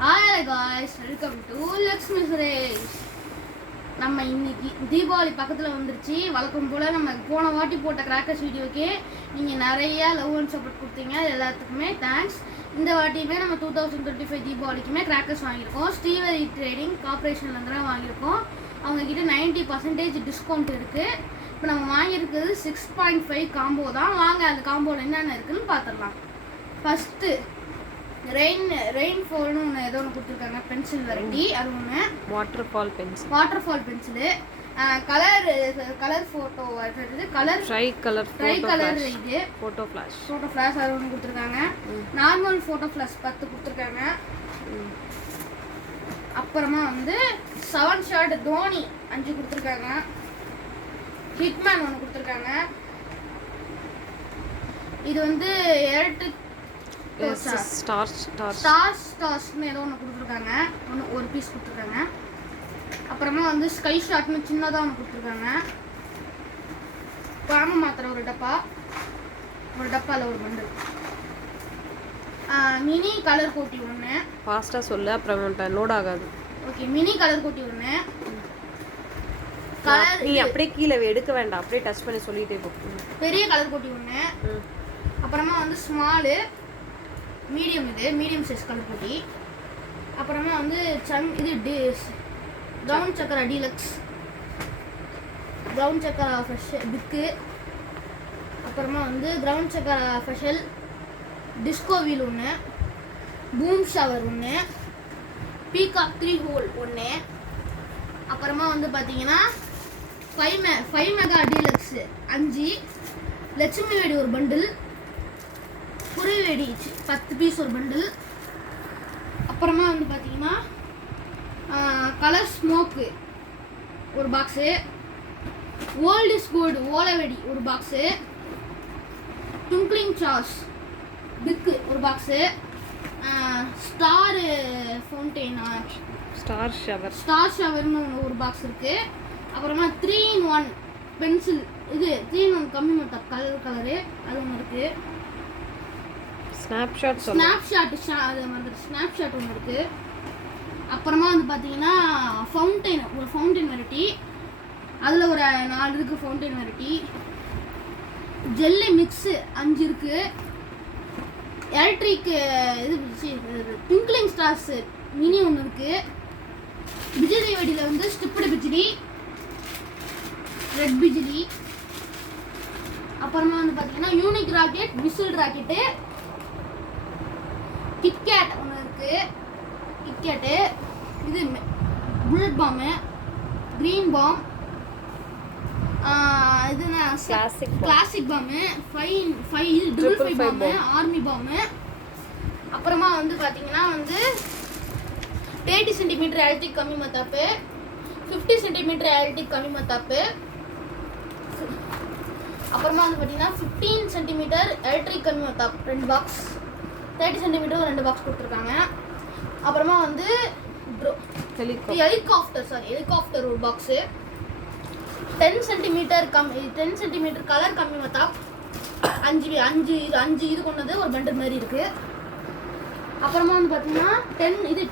Hi guys, welcome to Lakshmi Suresh. நம்ம இன்னைக்கு தீபாவளி பக்கத்துல வந்துருச்சு. வழக்கம் போல நம்ம போன வாட்டி போட்ட கிராக்கர்ஸ் வீடியோக்கு நீங்க நிறைய லவ் அண்ட் சப்போர்ட் கொடுத்தீங்க. எல்லாத்துக்குமே தேங்க்ஸ். இந்த வாட்டியுமே நம்ம 2025 தீபாவளிக்குமே கிராக்கர்ஸ் வாங்கியிருக்கோம். ஸ்ரீவரி ட்ரேடிங் கார்பரேஷன்ல தான் வாங்கியிருக்கோம். அவங்க கிட்ட 90% டிஸ்கவுண்ட் இருக்கு. இப்போ நம்ம வாங்கியிருக்கிறது 6.5 காம்போ தான். வாங்க அந்த காம்போல என்னென்ன இருக்குன்னு பார்த்துடலாம். ஃபர்ஸ்ட் ரெயின்ஃபால்னு ஒன்று ஏதோ ஒன்று கொடுத்துருக்காங்க, பென்சில் வெரைட்டி. அது ஒன்று water fall pencil. Colour photo try colour இது ஃபோட்டோ ஃப்ளாஷ் அது ஒன்று கொடுத்துருக்காங்க. நார்மல் ஃபோட்டோ ஃப்ளாஷ் 10 கொடுத்துருக்காங்க. அப்புறமா வந்து 7 ஷாட் தோனி 5 கொடுத்துருக்காங்க. ஹிட்மேன் ஒன்று கொடுத்துருக்காங்க. இது வந்து எலக்ட்ரிக் ஸ்டார்ஸ்னு ஏதோ ஒன்று கொடுத்துருக்காங்க. ஒரு பீஸ் கொடுத்துருக்காங்க. அப்புறமா வந்து ஸ்கை ஷாட்னு சின்னதாக ஒன்று கொடுத்துருக்காங்க. பாம்பு மாத்திரை ஒரு டப்பாவில் ஒரு பண்டில். மினி கலர் கோட்டி ஒன்று. ஃபாஸ்ட்டாக சொல்லு, அப்புறம் லோட் ஆகாது. ஓகே, மினி கலர் கோட்டி ஒன்று. கலர் நீ அப்படியே கீழே எடுக்க வேண்டாம், அப்படியே டச் பண்ணி சொல்லிட்டே போ. பெரிய கலர் கோட்டி ஒன்று. அப்புறமா வந்து ஸ்மாலு மீடியம் சைஸ் கலர் கோட்டி. அப்புறமா வந்து இது ப்ரௌன் சக்கரா டீலக்ஸ், ப்ரௌன் சக்கரா பிக்கு. அப்புறமா வந்து ப்ரௌன் சக்கரா ஸ்பெஷல் டிஸ்கோ வீல் ஒன்று, பூம் ஷவர் ஒன்று, பீகாக் 3 ஹோல் ஒன்று. அப்புறமா வந்து பார்த்தீங்கன்னா 5 மெகா டீலக்ஸ் 5, லட்சுமி வெடி ஒரு பண்டில், புரிவெடி 10 பீஸ் ஒரு பண்டில். அப்புறமா வந்து பார்த்தீங்கன்னா கலர் ஸ்மோக்கு ஒரு பாக்ஸு, ஓல்ட் இஸ் கோல்டு ஓலவெடி ஒரு பாக்ஸு, டுங்க்லிங் சார்ஸ் பிக்கு ஒரு பாக்ஸு, ஸ்டார் ஃபவுண்டெயின் ஸ்டார் ஷவர்னு ஒரு பாக்ஸ் இருக்குது. அப்புறமா 3-in-1 பென்சில், இது 3-in-1 கம்மி மொத்த கலரு அது ஒன்று இருக்குது. ஸ்னாப்ஷாட் ஒன்று இருக்குது. அப்புறமா வந்து பார்த்தீங்கன்னா ஃபவுண்டைன் வெரைட்டி, அதில் ஒரு 4 இருக்குது ஃபவுண்டைன் வெரைட்டி. ஜெல்லி மிக்ஸு 5 இருக்குது. எலக்ட்ரிக் இது ட்விங்க்லிங் ஸ்டார்ஸ் மினி ஒன்று இருக்குது. பிஜிலி வெடியில் வந்து ஸ்டிப்டு பிஜிலி, ரெட் பிஜிலி. அப்புறமா வந்து பார்த்தீங்கன்னா unique rocket, whistle rocket, KitKat ஒன்று இருக்குது. கிட்கேட்டு இது புல்லட் பாம்பு, க்ரீன் பாம், இதுனா கிளாசிக் பாம்பு, 5 பாம்பு, ஆர்மி பாம்பு. அப்புறமா வந்து பார்த்தீங்கன்னா வந்து 30 சென்டிமீட்டர் எலக்ட்ரிக் கம்மி மத்தாப்பு, 50 சென்டிமீட்டர் எலக்ட்ரிக் கம்மி மத்தாப்பு. அப்புறமா வந்து பார்த்தீங்கன்னா 15 சென்டிமீட்டர் எலக்ட்ரிக் கம்மி மத்தாப்பு 2 பாக்ஸ், 30 சென்டிமீட்டர் 2 பாக்ஸ் கொடுத்துருக்காங்க. அப்புறமா வந்து ஹெலிகாப்டர் ஒரு பாக்ஸு, 10 சென்டிமீட்டர் கலர் கம்மி மத்தாப் 5 இது கொண்டது ஒரு பண்டல் மாதிரி இருக்குது. அப்புறமா வந்து பார்த்தீங்கன்னா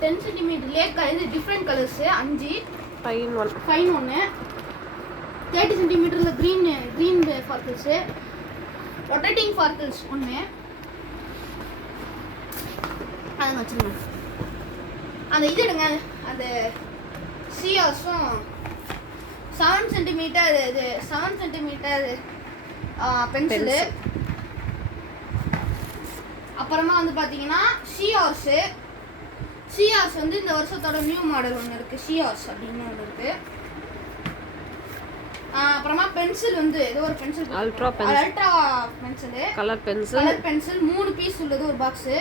10 சென்டிமீட்டர்லேயே இது டிஃப்ரெண்ட் கலர்ஸு 5, ஃபைன் ஒன்று, 30 சென்டிமீட்டரில் க்ரீன் ஃபார்க்கிள்ஸு, ரொட்டேட்டிங் ஃபார்க்கிள்ஸ் ஒன்று. அதை வச்சுருங்க. அந்த இது எடுங்க, அந்த சிஆர்ஸும் 7 சென்டிமீட்டர் பென்சிலு. அப்புறமா வந்து பார்த்தீங்கன்னா சிஆர்ஸ் வந்து இந்த வருஷத்தோட நியூ மாடல் ஒன்று இருக்குது, சிஆர்ஸ் அப்படின்னு ஒன்று இருக்குது. அப்புறமா பென்சில் வந்து ஏதோ ஒரு pencil, ultra pencil, colour pencil 3 piece உள்ளது ஒரு பாக்ஸு.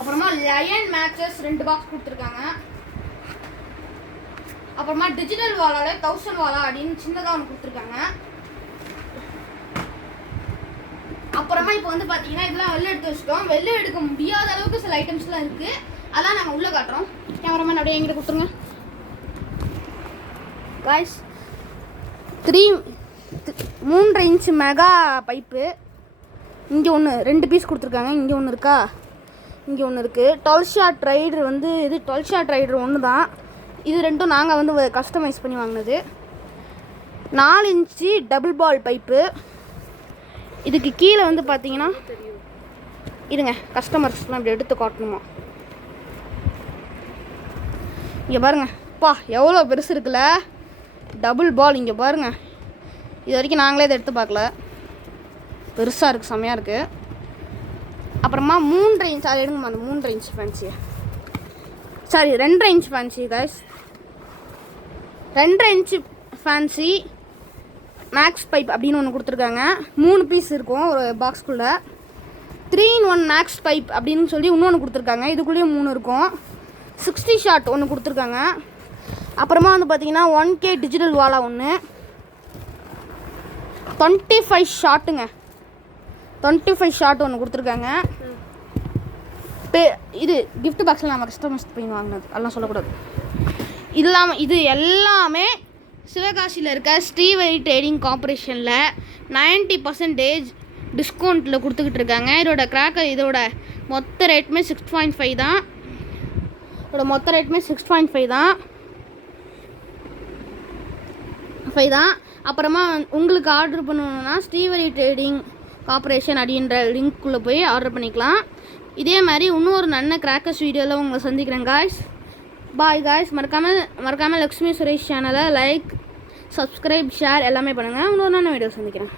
அப்புறமா லயன் மேட்சஸ் 2 பாக்ஸ் கொடுத்துருக்காங்க. அப்புறமா டிஜிட்டல் வாலால 1000 வாலா அப்படின்னு சின்னதாக ஒன்று கொடுத்துருக்காங்க. அப்புறமா இப்போ வந்து பார்த்தீங்கன்னா இதெல்லாம் வெளில எடுத்து வச்சிட்டோம். வெளில எடுக்க முடியாத அளவுக்கு சில ஐட்டம்ஸ்லாம் இருக்குது, அதெல்லாம் நாங்கள் உள்ளே காட்டுறோம். கேமராமேன் அப்படியே எங்கிட்ட கொடுத்துருங்க. காய்ஸ் 3.5 இன்ச் மெகா பைப்பு இங்கே ஒன்று 2 பீஸ் கொடுத்துருக்காங்க. இங்கே ஒன்று இருக்கா, இங்கே ஒன்று இருக்குது. 12 ஷாட் ரைடர் வந்து இது 12 ஷாட் ரைடர் ஒன்று தான். இது ரெண்டும் நாங்கள் வந்து கஸ்டமைஸ் பண்ணி வாங்கினது. 4 இன்ச்சு டபுள் பால் பைப்பு. இதுக்கு கீழே வந்து பார்த்தீங்கன்னா இருங்க கஸ்டமர்ஸ்லாம் இப்படி எடுத்து காட்டணுமா. இங்கே பாருங்கள் பா எவ்வளோ பெருசு இருக்குல்ல டபுள் பால். இங்கே பாருங்கள் இது வரைக்கும் நாங்களே இதை எடுத்து பார்க்கல. பெருசாக இருக்குது செம்மையாக இருக்குது. அப்புறமா 3.5 இன்ச் அது எடுங்கம்மா அந்த 3.5 inch fancy sorry 2.5 inch fancy guys. 2.5 inch fancy max pipe அப்படின்னு ஒன்று கொடுத்துருக்காங்க. 3 பீஸ் இருக்கும் ஒரு பாக்ஸ்குள்ளே. 3-in-1 மேக்ஸ் பைப் அப்படின்னு சொல்லி இன்னொன்று கொடுத்துருக்காங்க. இதுக்குள்ளேயும் 3 இருக்கும். 60 ஷாட் ஒன்று கொடுத்துருக்காங்க. அப்புறமா வந்து பார்த்தீங்கன்னா 1K டிஜிட்டல் வாலா ஒன்று. 25 ஷாட்டுங்க 25 ஷாட் ஒன்று கொடுத்துருக்காங்க. இது கிஃப்ட் பாக்ஸில் நம்ம கஸ்டமர்ஸ் போய் வாங்கினது அதெல்லாம் சொல்லக்கூடாது. இல்லாமல் இது எல்லாமே சிவகாசியில் இருக்க ஸ்ரீவரி ட்ரேடிங் கார்பரேஷனில் 90% டிஸ்கவுண்ட்டில் கொடுத்துக்கிட்டு இருக்காங்க. இதோட கிராக்கர் இதோட மொத்த ரேட்டுமே 6.5 தான். இதோட மொத்த ரேட்டுமே 6.5 தான். அப்புறமா உங்களுக்கு ஆர்டர் பண்ணணுன்னா ஸ்ரீவரி ட்ரேடிங் கார்பரேஷன் அப்படின்ற லிங்க்குள்ளே போய் ஆர்டர் பண்ணிக்கலாம். இதே மாதிரி இன்னொரு நல்ல கிராக்கர்ஸ் வீடியோவில் உங்களை சந்திக்கிறேன் காய்ஸ். Bye guys. மறக்காமல் லக்ஷ்மி சுரேஷ் சேனலை லைக் சப்ஸ்கிரைப் ஷேர் எல்லாமே பண்ணுங்கள். இன்னொரு நல்ல வீடியோ சந்திக்கிறேன்.